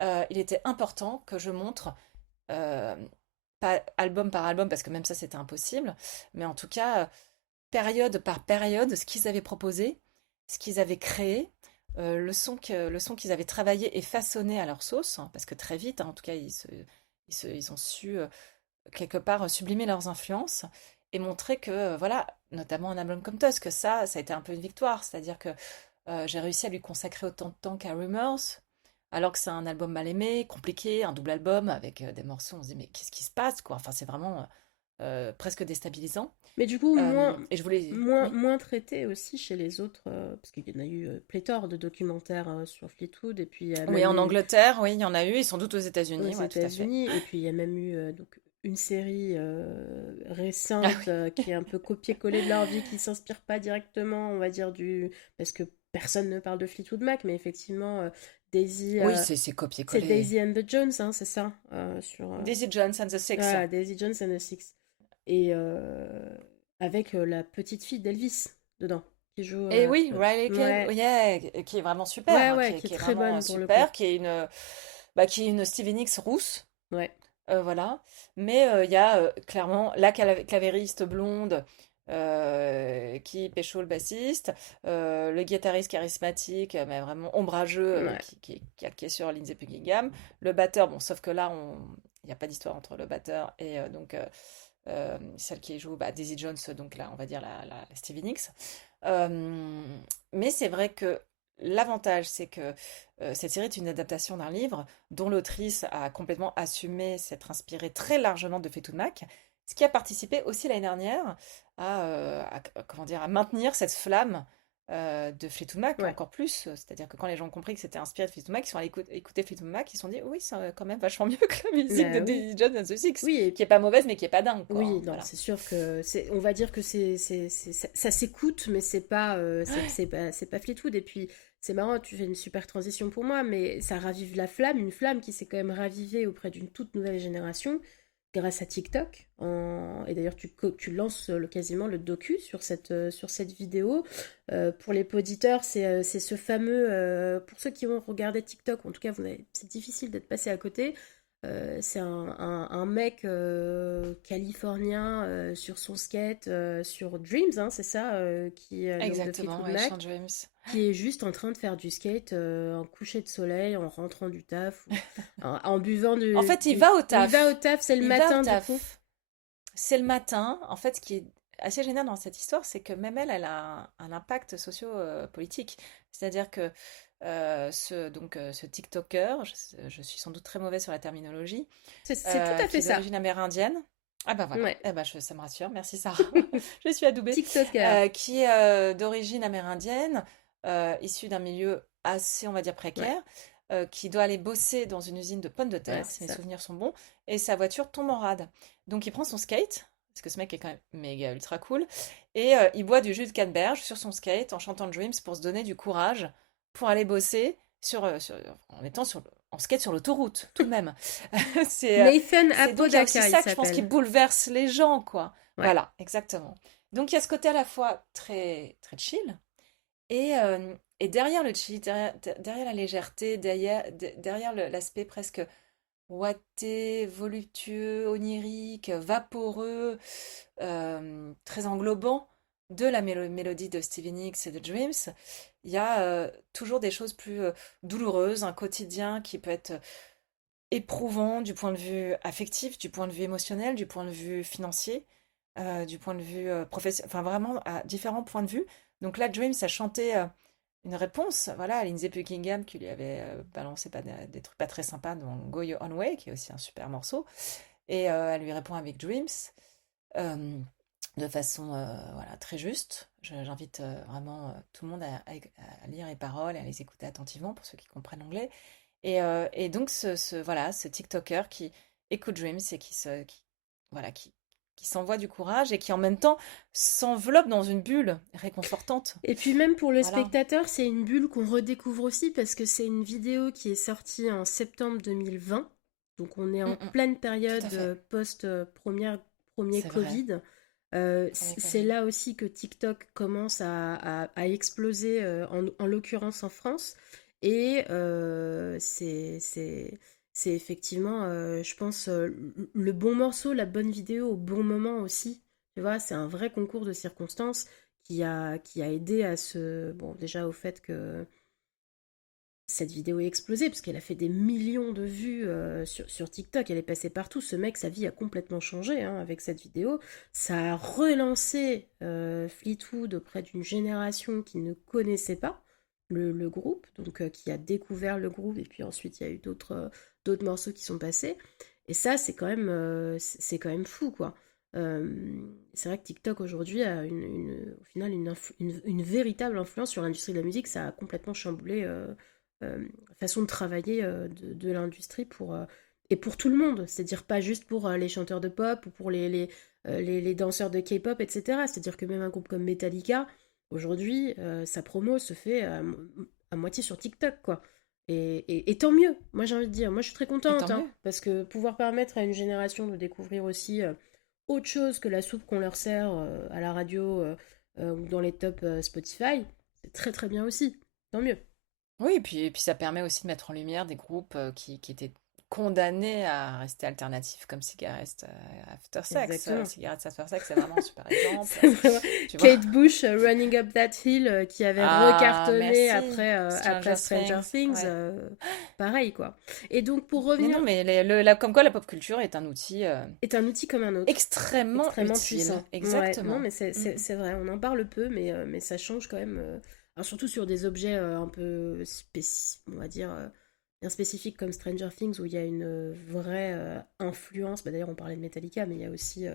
Il était important que je montre, euh, pas album par album, parce que même ça c'était impossible, mais en tout cas, période par période, ce qu'ils avaient proposé, ce qu'ils avaient créé, le son qu'ils avaient travaillé et façonné à leur sauce, hein, parce que très vite, hein, en tout cas, ils ont su quelque part sublimer leurs influences et montrer que, voilà, notamment un album comme Tusk, que ça a été un peu une victoire, c'est-à-dire que j'ai réussi à lui consacrer autant de temps qu'à Rumors, alors que c'est un album mal aimé, compliqué, un double album avec des morceaux, on se dit mais qu'est-ce qui se passe quoi? Enfin, c'est vraiment presque déstabilisant. mais du coup, Et je voulais, oui, moins traité aussi chez les autres, parce qu'il y en a eu pléthore de documentaires sur Fleetwood, et puis il y a oui, même en eu Angleterre, oui, il y en a eu, et sans doute aux aux États-Unis, ouais, tout à fait. États-Unis, et puis il y a même eu donc une série Ah récente oui. qui est un peu copié-collé de leur vie, qui s'inspire pas directement, on va dire, parce que personne ne parle de Fleetwood Mac, mais effectivement, Daisy, Oui, c'est c'est copié-collé. Daisy and the Jones, hein, c'est ça, Daisy Jones and the Six. voilà, Daisy Jones and the Six. Et avec la petite fille d'Elvis dedans, qui joue. Et oui, Riley Keough, Ouais, yeah, qui est vraiment super, ouais, hein, ouais, qui est qui est très vraiment bonne pour le coup. super, qui est une Stevie Nicks rousse, Ouais. voilà. Mais il y a clairement la clavériste blonde qui pécho le bassiste, le guitariste charismatique, mais vraiment ombrageux, Ouais. qui est calqué sur Lindsey Buckingham, le batteur, bon, sauf que là, il n'y a pas d'histoire entre le batteur et donc celle qui joue Daisy Jones, donc là, on va dire la Stevie Nicks. Euh, mais c'est vrai que l'avantage, c'est que cette série est une adaptation d'un livre dont l'autrice a complètement assumé s'être inspirée très largement de Fleetwood Mac, ce qui a participé aussi l'année dernière comment dire, à maintenir cette flamme de Fleetwood Mac Ouais. encore plus. C'est-à-dire que quand les gens ont compris que c'était inspiré de Fleetwood Mac, ils sont allés écouter Fleetwood Mac, ils se sont dit oui, c'est quand même vachement mieux que la musique de Bah oui. Daisy Jones and the Six, Oui, et qui est pas mauvaise mais qui est pas dingue, quoi, oui, hein, non, voilà. c'est sûr que on va dire que ça s'écoute, mais c'est pas, c'est pas Fleetwood. Et puis, c'est marrant, tu fais une super transition pour moi, mais ça ravive la flamme, une flamme qui s'est quand même ravivée auprès d'une toute nouvelle génération grâce à TikTok. Et d'ailleurs, tu lances quasiment le docu sur cette vidéo. Pour les auditeurs, c'est ce fameux, pour ceux qui ont regardé TikTok, en tout cas, c'est difficile d'être passé à côté. C'est un mec californien sur son skate, sur Dreams, hein, c'est ça, donc de Exactement, Fleetwood ouais, Mac, Sean James. qui est juste en train de faire du skate en coucher de soleil, en rentrant du taf, ou en buvant En fait, il va au il va au taf. taf, c'est le Il va au matin du coup. taf. C'est le matin. En fait, ce qui est assez génial dans cette histoire, c'est que même elle, elle a un impact socio-politique. C'est-à-dire que ce TikToker, je suis sans doute très mauvaise sur la terminologie, C'est tout à fait qui est ça. d'origine amérindienne. Ah bah voilà, Ouais. eh ben ça me rassure, merci Sarah, je suis adoubée. TikToker. Qui est d'origine amérindienne, issu d'un milieu assez, on va dire, Ouais, précaire, qui doit aller bosser dans une usine de pommes de ouais, terre, c'est si mes ça. souvenirs sont bons, et sa voiture tombe en rade. Donc il prend son skate, parce que ce mec est quand même méga ultra cool, et il boit du jus de canneberge sur son skate en chantant Dreams pour se donner du courage pour aller bosser en étant en skate sur l'autoroute, tout de même. C'est euh, Nathan c'est donc il y a aussi Apodaca, il ça que je pense qui s'appelle. bouleverse les gens, quoi. Ouais. Voilà, exactement. Donc il y a ce côté à la fois très, très chill, et derrière le chill, derrière la légèreté, derrière l'aspect presque ouaté, voluptueux, onirique, vaporeux, très englobant de la mélodie de Stevie Nicks et de Dreams, il y a toujours des choses plus douloureuses, un quotidien qui peut être éprouvant du point de vue affectif, du point de vue émotionnel, du point de vue financier, du point de vue professionnel, enfin vraiment à différents points de vue. Donc là, Dreams a chanté une réponse, voilà, à Lindsey Buckingham qui lui avait balancé pas des trucs pas très sympas dans Go Your Own Way, qui est aussi un super morceau, et elle lui répond avec Dreams, euh, de façon voilà, très juste. J'invite vraiment tout le monde à lire les paroles et à les écouter attentivement pour ceux qui comprennent l'anglais. Et donc, voilà, ce TikToker qui écoute Dreams et voilà, qui s'envoie du courage et qui en même temps s'enveloppe dans une bulle réconfortante. Et puis même pour le Voilà. spectateur, c'est une bulle qu'on redécouvre aussi parce que c'est une vidéo qui est sortie en septembre 2020. Donc on est Mm, en mm, pleine tout à période fait. premier C'est vrai. Covid. Premier C'est Covid. là aussi que TikTok commence à exploser, en l'occurrence en France. Et c'est effectivement, je pense, le bon morceau, la bonne vidéo au bon moment aussi. Tu vois, c'est un vrai concours de circonstances qui a aidé à bon, déjà au fait que cette vidéo ait explosé, parce qu'elle a fait des millions de vues sur TikTok, elle est passée partout. Ce mec, sa vie a complètement changé hein, avec cette vidéo. Ça a relancé Fleetwood auprès d'une génération qui ne connaissait pas le groupe, donc qui a découvert le groupe, et puis ensuite il y a eu d'autres morceaux qui sont passés. Et ça, c'est quand même fou, quoi. C'est vrai que TikTok aujourd'hui a au final une véritable influence sur l'industrie de la musique. Ça a complètement chamboulé la façon de travailler de l'industrie et pour tout le monde. C'est-à-dire pas juste pour les chanteurs de pop ou pour les danseurs de K-pop, etc. C'est-à-dire que même un groupe comme Metallica, aujourd'hui, sa promo se fait à moitié sur TikTok, quoi. Et tant mieux, moi j'ai envie de dire. Moi je suis très Et tant contente, hein, mieux. parce que pouvoir permettre à une génération de découvrir aussi autre chose que la soupe qu'on leur sert à la radio ou dans les tops Spotify, c'est très très bien aussi. Tant mieux. Oui, et puis ça permet aussi de mettre en lumière des groupes qui étaient condamnés à rester alternatifs comme Cigarette After Sex. Exactement. Cigarette After Sex, c'est vraiment un super exemple. C'est vraiment Tu vois? Kate Bush, Running Up That Hill, qui avait Ah, recartonné merci. après Stranger Stranger Things. Things. Ouais. Pareil, quoi. Et donc, pour Mais revenir, non, mais comme quoi la pop culture est un outil est un outil comme un autre, extrêmement extrêmement utile. puissant. Ouais, non, Exactement. mais c'est Mm. c'est- c'est vrai, on en parle peu, mais ça change quand même. Alors, surtout sur des objets un peu, on va dire, bien spécifiques comme Stranger Things, où il y a une vraie influence. Bah, d'ailleurs, on parlait de Metallica, mais il y a aussi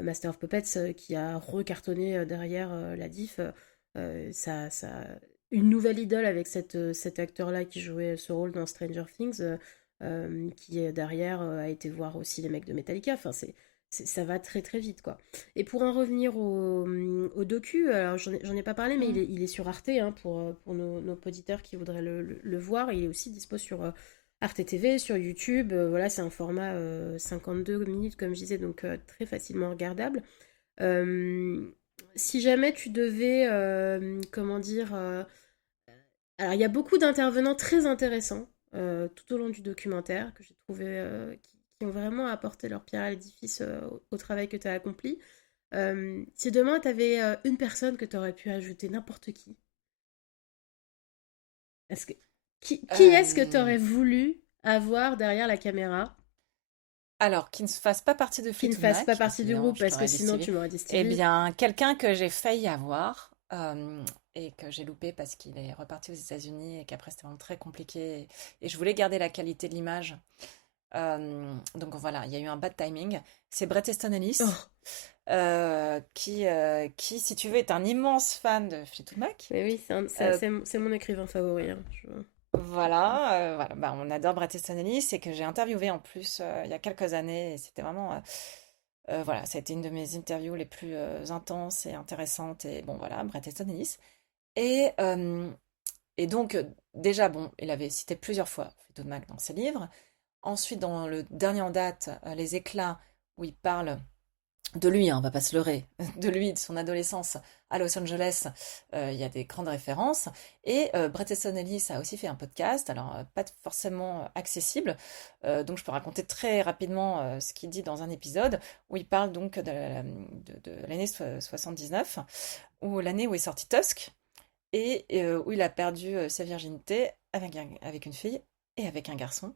Master of Puppets qui a recartonné derrière la diff. Ça, une nouvelle idole avec cet acteur-là qui jouait ce rôle dans Stranger Things, qui derrière a été voir aussi les mecs de Metallica. Enfin, ça va très très vite, quoi. Et pour en revenir au docu, alors j'en ai pas parlé, mais Mm. il est sur Arte hein, pour nos auditeurs qui voudraient le voir. Il est aussi dispo sur Arte TV, sur YouTube. Voilà, c'est un format 52 minutes, comme je disais, donc très facilement regardable. Euh, Si jamais tu devais, comment dire, alors il y a beaucoup d'intervenants très intéressants tout au long du documentaire que j'ai trouvé qui ont vraiment apporté leur pierre à l'édifice au travail que tu as accompli. Si demain tu avais une personne que tu aurais pu ajouter, n'importe qui, est-ce que, qui est-ce que tu aurais Euh, voulu avoir derrière la caméra alors, qui ne fasse pas partie de qui ne Fleetwood fasse pas Mac, parce partie du qu'évidemment, groupe je parce que t'aurais dit sinon Stevie. tu m'aurais dit Eh Stevie. bien, quelqu'un que j'ai failli avoir, et que j'ai loupé parce qu'il est reparti aux États-Unis et qu'après c'était vraiment très compliqué. Et je voulais garder la qualité de l'image. Donc voilà, il y a eu un bad timing. C'est Bret Easton Ellis, Oh, qui, si tu veux, est un immense fan de Fleetwood Mac. mais oui, Euh, c'est mon écrivain favori, hein. voilà, bah, on adore Bret Easton Ellis et que j'ai interviewé en plus il y a quelques années. Et c'était vraiment, voilà, ça a été une de mes interviews les plus intenses et intéressantes. Et bon, voilà, Bret Easton Ellis. Et, euh, et donc, déjà, bon, il avait cité plusieurs fois Fleetwood Mac dans ses livres. Ensuite, dans le dernier en date, Les Éclats, où il parle de lui, hein, on va pas se leurrer, de lui, de son adolescence à Los Angeles, il y a des grandes références. Et Bret Easton Ellis a aussi fait un podcast, alors pas forcément accessible, donc je peux raconter très rapidement ce qu'il dit dans un épisode, où il parle donc de l'année 79, ou l'année où est sorti Tusk, et où il a perdu sa virginité avec une fille et avec un garçon,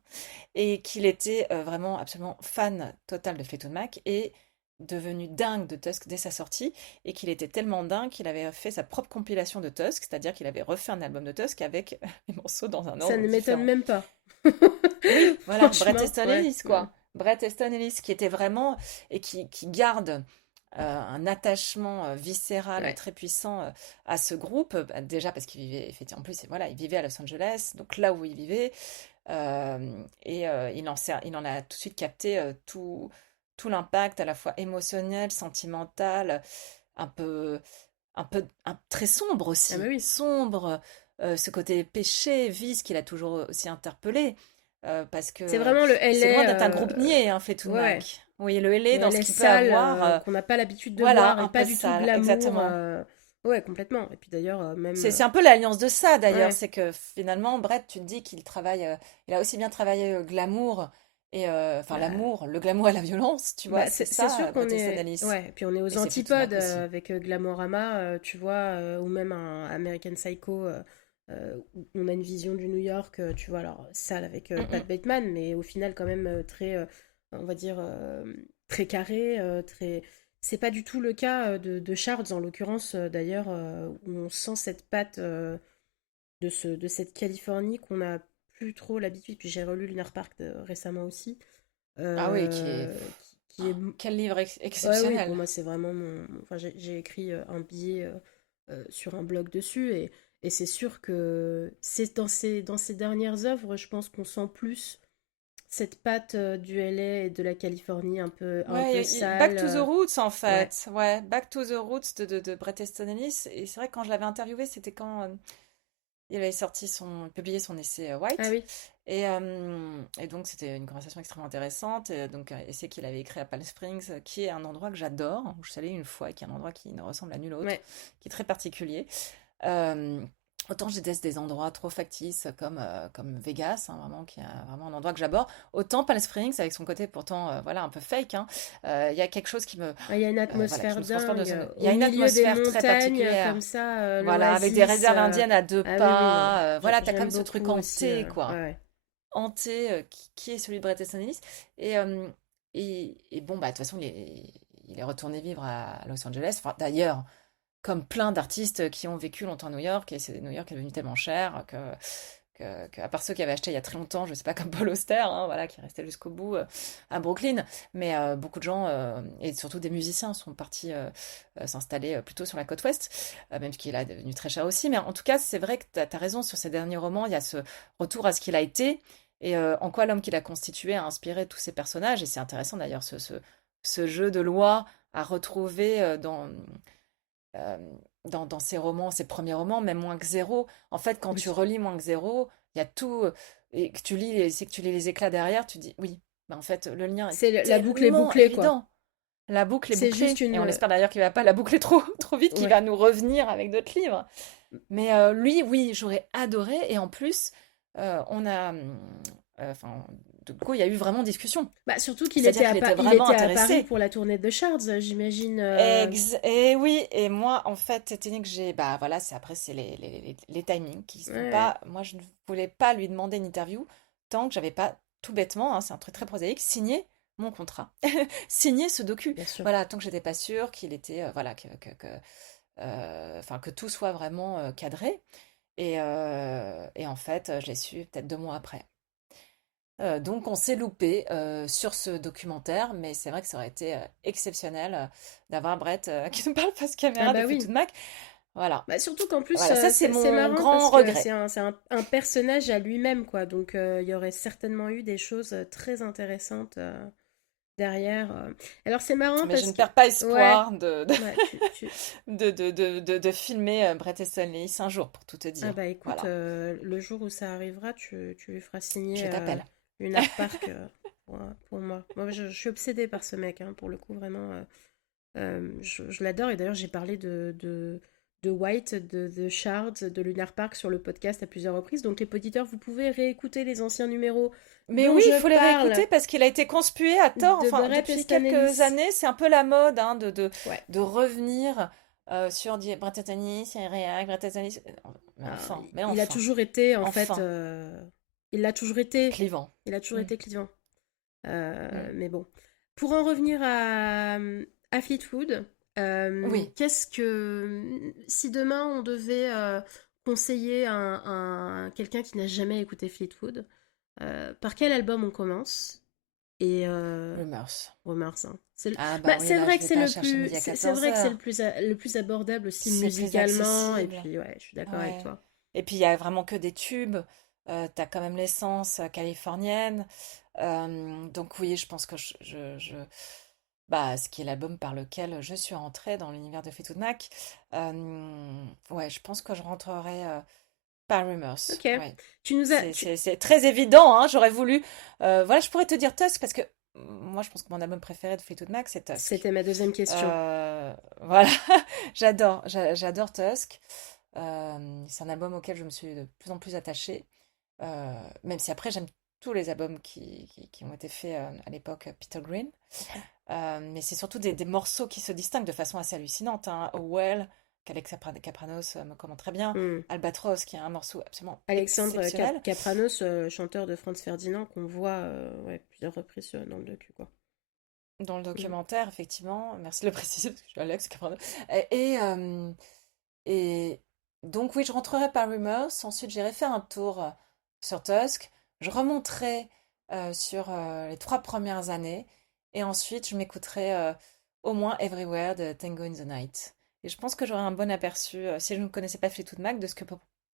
et qu'il était vraiment absolument fan total de Fleetwood Mac et devenu dingue de Tusk dès sa sortie, et qu'il était tellement dingue qu'il avait fait sa propre compilation de Tusk, c'est-à-dire qu'il avait refait un album de Tusk avec les morceaux dans un Ça ordre ne m'étonne différent. même pas. Oui, voilà, Bret Franchement, Easton ouais. Ellis, quoi. Bret Easton Ellis, qui était vraiment, et qui garde un attachement viscéral Ouais. très puissant à ce groupe, bah, déjà parce qu'il vivait, effectivement, en plus, voilà, il vivait à Los Angeles, donc là où il vivait, il en a tout de suite capté tout l'impact à la fois émotionnel, sentimental, un peu, très sombre Ah bah aussi, oui. sombre, ce côté péché, vice qu'il a toujours aussi interpellé, parce C'est que vraiment le c'est loin LA, d'être un groupe niais, hein, Fleetwood ouais, ouais. Mac. Oui, le LA Le dans ce LA qu'il peut sale avoir, qu'on n'a pas l'habitude de voilà, voir et un pas peu du tout sale, glamour. exactement. Ouais, complètement. Et puis d'ailleurs, même. C'est un peu l'alliance de ça d'ailleurs, Ouais, c'est que finalement, Brett, tu te dis qu'il travaille, il a aussi bien travaillé glamour et enfin bah, l'amour, le glamour et la violence, tu vois, bah, c'est c'est ça, sûr qu'on Bret Easton est. Ellis. Ouais, et puis on est aux Et c'est Fleetwood antipodes Mac aussi. avec Glamorama, tu vois, ou même un American Psycho, où on a une vision du New York, tu vois, alors sale avec Mm, Pat mm. Bateman, mais au final, quand même, très, on va dire, très carré, très. C'est pas du tout le cas de Shards, en l'occurrence, d'ailleurs, où on sent cette patte de cette Californie qu'on n'a plus trop l'habitude. Puis j'ai relu Lunar Park récemment aussi, Ah oui, qui est, qui est. quel livre Ouais, oui, pour exceptionnel. moi, c'est vraiment mon. Enfin, j'ai écrit un billet sur un blog dessus, et c'est sûr que c'est dans ces dernières œuvres, je pense qu'on sent plus cette patte du LA et de la Californie un peu Ouais, sale. Back to the Roots en Ouais. fait, ouais, Back to the Roots de Bret Easton Ellis. Et c'est vrai que quand je l'avais interviewé, c'était quand il avait publié son essai Ah White. oui. Et donc, c'était une conversation extrêmement intéressante. Et donc, un essai qu'il avait écrit à Palm Springs, qui est un endroit que j'adore, où je suis allée une fois, qui est un endroit qui ne ressemble à nul autre, Ouais. qui est très particulier. Euh, Autant je déteste des endroits trop factices comme Vegas, hein, vraiment, qui est vraiment un endroit que j'aborde. Autant Palm Springs, avec son côté pourtant voilà, un peu fake, hein, il y a quelque chose Ah, il y a une voilà, qui atmosphère me transporte dans dingue. Il y Au a une milieu des atmosphère très montagnes, comme particulière. ça, Voilà, avec des l'oasis. réserves indiennes à deux Ah oui, oui, non. pas. Voilà, t'as quand J'aime même ce truc beaucoup aussi. hanté, Ouais, quoi. ouais. Hanté, qui est celui de Bret Easton Ellis. Et, et bon, bah, de toute façon, il est retourné vivre à Los Angeles. Enfin, d'ailleurs, comme plein d'artistes qui ont vécu longtemps à New York, et New York est devenu tellement cher à part ceux qui avaient acheté il y a très longtemps, je sais pas, comme Paul Auster, hein, voilà, qui restait jusqu'au bout à Brooklyn, mais beaucoup de gens, et surtout des musiciens, sont partis s'installer plutôt sur la côte ouest, même qu'il est devenu très cher aussi, mais en tout cas, c'est vrai que tu as raison sur ces derniers romans, il y a ce retour à ce qu'il a été, et en quoi l'homme qu'il a constitué a inspiré tous ces personnages, et c'est intéressant d'ailleurs ce jeu de loi à retrouver euh, dans ses romans, ses premiers romans, même Moins que zéro. En fait, quand tu Oui. relis Moins que zéro, il y a tout, et que tu lis, c'est que tu lis les éclats derrière, tu dis oui, bah en fait, le lien est La boucle est tellement bouclée, quoi. évident. La boucle est C'est juste bouclée, et on une. espère d'ailleurs qu'il va pas la boucler trop, trop vite, qu'il Ouais. va nous revenir avec d'autres livres. Mais lui, oui, j'aurais adoré, et en plus, on a, enfin, de coup, il y a eu vraiment discussion. Bah, surtout qu'il C'est-à-dire qu'il était il vraiment était à Paris intéressé. pour la tournée de Shards, j'imagine. Et oui, et moi, en fait, étant donné que bah voilà, c'est les timings qui se font Ouais, pas. Moi, je ne voulais pas lui demander une interview tant que j'avais pas, tout bêtement, hein, c'est un truc très prosaïque, signé mon contrat, signé ce docu. bien sûr. Voilà, tant que j'étais pas sûre qu'il était, voilà, enfin que tout soit vraiment cadré. Et en fait, je l'ai su peut-être 2 mois après. Donc on s'est loupé sur ce documentaire, mais c'est vrai que ça aurait été exceptionnel d'avoir Brett qui nous parle face Ah caméra de bah oui. Fleetwood Mac. Voilà, Bah, surtout qu'en plus, voilà, ça c'est c'est mon marrant parce grand que regret. c'est un personnage à lui-même, quoi. Donc, il y aurait certainement eu des choses très intéressantes derrière. Alors, c'est marrant Mais je parce ne que... perds pas Ouais, espoir ouais, de filmer Bret Easton Ellis un jour, pour tout te Ah dire. bah écoute, Voilà, le jour où ça arrivera, tu lui feras je signer t'appelle. Lunar Park pour moi. Moi, je suis obsédée par ce mec, hein, pour le coup, vraiment. Je l'adore et d'ailleurs j'ai parlé de White, de The Shard, de Lunar Park sur le podcast à plusieurs reprises. Donc les auditeurs, vous pouvez réécouter les anciens numéros Mais dont oui, il je faut les parle réécouter parce qu'il a été conspué à tort. de Enfin, Bret depuis Easton quelques Ellis. années, c'est un peu la mode hein, Ouais. de revenir sur Bret Easton Ellis, Bret Easton Ellis. Ah, Mais il a enfin, toujours été, en fait, enfin, il l'a toujours été. clivant. Il a toujours Mm, été clivant. mm. Mais bon. Pour en revenir à Fleetwood, Oui, qu'est-ce que... Si demain on devait conseiller quelqu'un qui n'a jamais écouté Fleetwood, par quel album on commence? Et Rumors. Rumors, hein. Ah bah Bah, oui, c'est là, vrai je que vais c'est pas le chercher plus, midi à c'est quatorze vrai que c'est heures. le plus abordable aussi C'est plus musicalement. Et accessible. puis ouais, je suis d'accord avec Ouais. toi. Et puis il y a vraiment que des tubes. T'as quand même l'essence californienne. Donc oui, je pense que bah, ce qui est l'album par lequel je suis rentrée dans l'univers de Fleetwood Mac. Ouais, je pense que je rentrerai par Rumors. Ok. Ouais. Tu nous as, tu- C'est très évident, hein, j'aurais voulu. Voilà, je pourrais te dire Tusk parce que moi, je pense que mon album préféré de Fleetwood Mac, c'est Tusk. C'était ma deuxième question. Voilà, j'adore Tusk. C'est un album auquel je me suis de plus en plus attachée. Même si après, j'aime tous les albums qui ont été faits à l'époque Peter Green. Mais c'est surtout des morceaux qui se distinguent de façon assez hallucinante. Hein. Oh Well, qu'Alex Kapranos me commente très bien. Hmm. Albatros, qui est un morceau absolument Alexandre exceptionnel. Capranos, chanteur de Franz Ferdinand, qu'on voit ouais, plusieurs reprises dans le docu, quoi. Dans le Mm. documentaire, effectivement. Merci de le préciser, parce que je suis Alex Kapranos. Et donc, oui, je rentrerai par Rumors. Ensuite, j'irai faire un tour sur Tusk. Je remonterai sur les 3 premières années. Et ensuite, je m'écouterai au moins Everywhere de Tango in the Night. Et je pense que j'aurai un bon aperçu, si je ne connaissais pas Fleetwood Mac,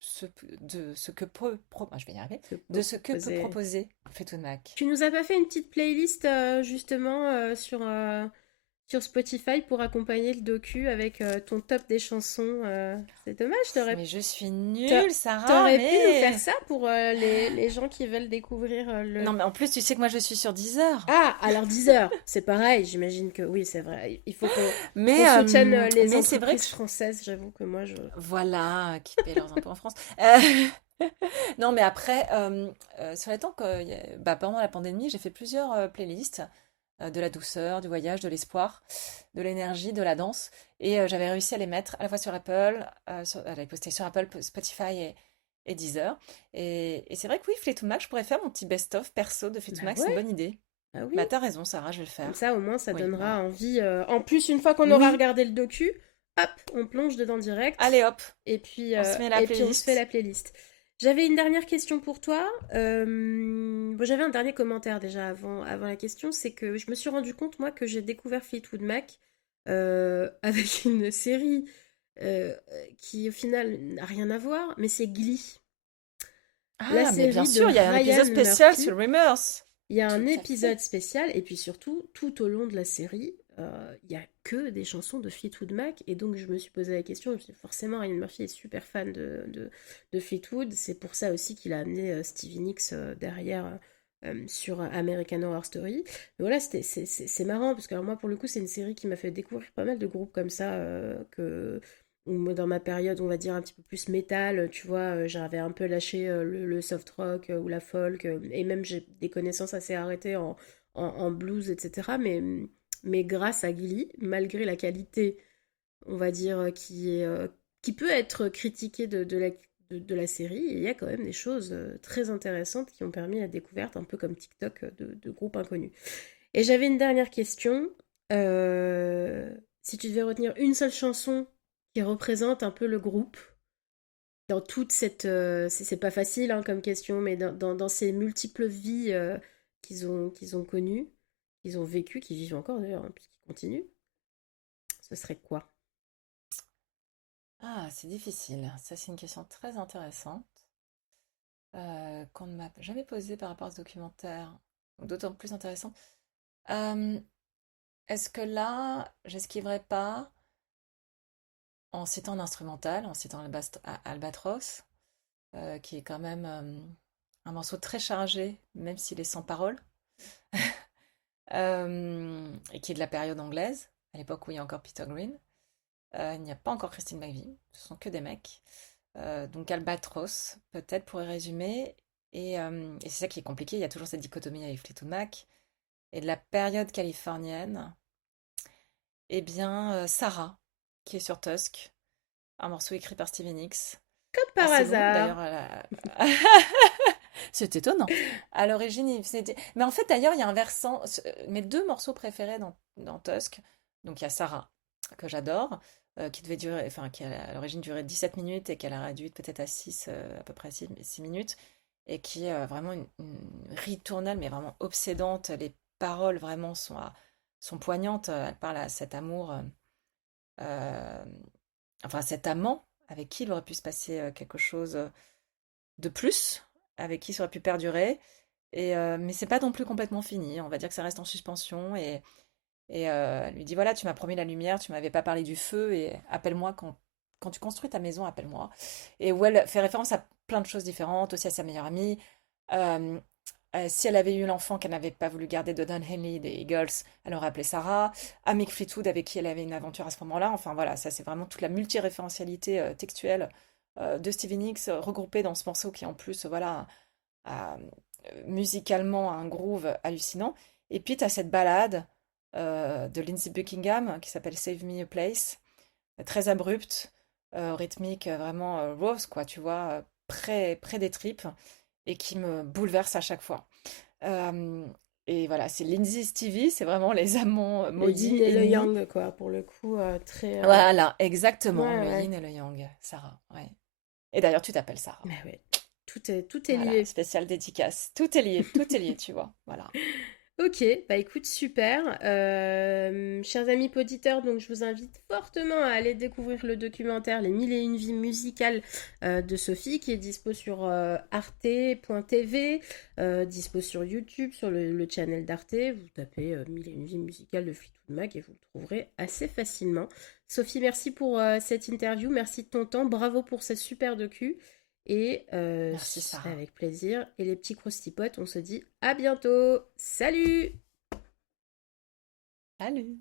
ce, de ce que je vais y arriver, Que de ce que peut proposer. proposer Fleetwood Mac. Tu nous as pas fait une petite playlist justement sur Spotify pour accompagner le docu avec ton top des chansons. C'est dommage, Mais je suis t'a- nulle, Sarah, t'aurais pu nous faire mais... ça pour les gens qui veulent découvrir Non, le... mais en plus, tu sais que moi, je suis sur Deezer. Ah, alors 10 heures, c'est pareil, j'imagine que oui, c'est vrai. Il faut qu'on Mais, soutienne les mais c'est vrai que entreprises françaises, j'avoue que moi je... voilà, qui paient leurs impôts en France. Non, mais après, sur les temps que, bah, pendant la pandémie, j'ai fait plusieurs playlists de la douceur, du voyage, de l'espoir, de l'énergie, de la danse. Et j'avais réussi à les mettre à la fois sur Apple, à les poster sur Apple, Spotify et Deezer. Et c'est vrai que oui, Fleetwood Mac, je pourrais faire mon petit best-of perso de Fleetwood Bah Mac, c'est une ouais, bonne idée. ah oui. Bah, t'as raison, Sarah, je vais le Comme faire. ça, au moins, ça Oui, donnera voilà. envie. En plus, une fois qu'on aura Oui, regardé le docu, hop, on plonge dedans direct. allez hop, on se met la Et puis on se fait playlist. la playlist. J'avais une dernière question pour toi. Bon, j'avais un dernier commentaire déjà avant la question. C'est que je me suis rendu compte, moi, que j'ai découvert Fleetwood Mac avec une série qui, au final, n'a rien à voir, mais c'est Glee. La Ah, mais bien série de sûr, il y a un Ryan épisode spécial Murphy. sur Rumors. Il y a un Tout à épisode fait. spécial, et puis surtout, tout au long de la série, il y a que des chansons de Fleetwood Mac, et donc je me suis posé la question, forcément Ryan Murphy est super fan de Fleetwood, c'est pour ça aussi qu'il a amené Stevie Nicks derrière sur American Horror Story. Mais voilà, c'est marrant, parce que alors moi pour le coup c'est une série qui m'a fait découvrir pas mal de groupes comme ça, ou moi, dans ma période, on va dire un petit peu plus métal, tu vois, j'avais un peu lâché le soft rock ou la folk, et même j'ai des connaissances assez arrêtées en blues, etc. Mais grâce à Gilly, malgré la qualité, on va dire, qui peut être critiquée de la série, il y a quand même des choses très intéressantes qui ont permis la découverte, un peu comme TikTok, de groupes inconnus. Et j'avais une dernière question. Si tu devais retenir une seule chanson qui représente un peu le groupe dans toute cette... c'est pas facile hein, comme question, mais dans ces multiples vies qu'ils ont connues, qu'ils ont vécues, qui vivent encore d'ailleurs, hein, puisqu'ils continuent, ce serait quoi? Ah, c'est difficile. Ça, c'est une question très intéressante qu'on ne m'a jamais posée par rapport à ce documentaire. D'autant plus intéressant. Euh, Est-ce que là, j'esquiverais pas en citant un instrumental, en citant Albatros, qui est quand même un morceau très chargé, même s'il est sans parole, et qui est de la période anglaise, à l'époque où il y a encore Peter Green. Il n'y a pas encore Christine McVie, ce sont que des mecs. Donc Albatros, peut-être pour résumer. Et c'est ça qui est compliqué, il y a toujours cette dichotomie avec Fleetwood Mac. Et de la période californienne, eh bien, Sarah, qui est sur Tusk, un morceau écrit par Stevie Nicks, Comme par assez long hasard. d'ailleurs. C'est étonnant. À l'origine, mais en fait, d'ailleurs, il y a un versant. Mes deux morceaux préférés dans Tusk, donc il y a Sarah, que j'adore, qui devait durer, enfin, qui à l'origine durait 17 minutes et qu'elle a réduit peut-être à 6, à peu près 6 minutes, et qui est vraiment une ritournelle, mais vraiment obsédante. Les paroles vraiment sont poignantes. Elle parle à cet amour, euh, enfin, cet amant avec qui il aurait pu se passer quelque chose de plus, avec qui ça aurait pu perdurer. Mais c'est pas non plus complètement fini. On va dire que ça reste en suspension. Et elle lui dit voilà, tu m'as promis la lumière, tu m'avais pas parlé du feu, et appelle-moi quand tu construis ta maison, appelle-moi. Et où elle fait référence à plein de choses différentes, aussi à sa meilleure amie. Euh, si elle avait eu l'enfant qu'elle n'avait pas voulu garder de Don Henley des Eagles, elle aurait appelé Sarah. À Mick Fleetwood, avec qui elle avait une aventure à ce moment-là. Enfin voilà, ça c'est vraiment toute la multiréférentialité textuelle de Stevie Nicks regroupée dans ce morceau qui en plus, voilà, a musicalement un groove hallucinant. Et puis tu as cette balade de Lindsey Buckingham qui s'appelle Save Me a Place, très abrupte, rythmique, vraiment rose, quoi, tu vois, près des tripes, et qui me bouleverse à chaque fois. Euh, et voilà, c'est Lindsay Stevie, c'est vraiment les amants Le yin maudits, et le ennemis. yang, quoi, pour le coup, très... Voilà, exactement, Ouais, le ouais. yin et le yang, Sarah. Ouais. Et d'ailleurs, tu t'appelles Sarah. Mais ouais, tout est Voilà, lié. spéciale dédicace. Tout est lié, tu vois. Voilà. Ok, bah écoute, super. Chers amis auditeurs, donc je vous invite fortement à aller découvrir le documentaire Les Mille et Une Vies musicales de Sophie, qui est dispo sur arte.tv, dispo sur YouTube, sur le channel d'Arte. Vous tapez Mille et Une Vies musicales de Fleetwood Mac et vous le trouverez assez facilement. Sophie, merci pour cette interview, merci de ton temps, bravo pour cette super docu. Et Merci, ce serait Sarah. avec plaisir. Et les petits croustipotes, on se dit à bientôt. Salut! Salut!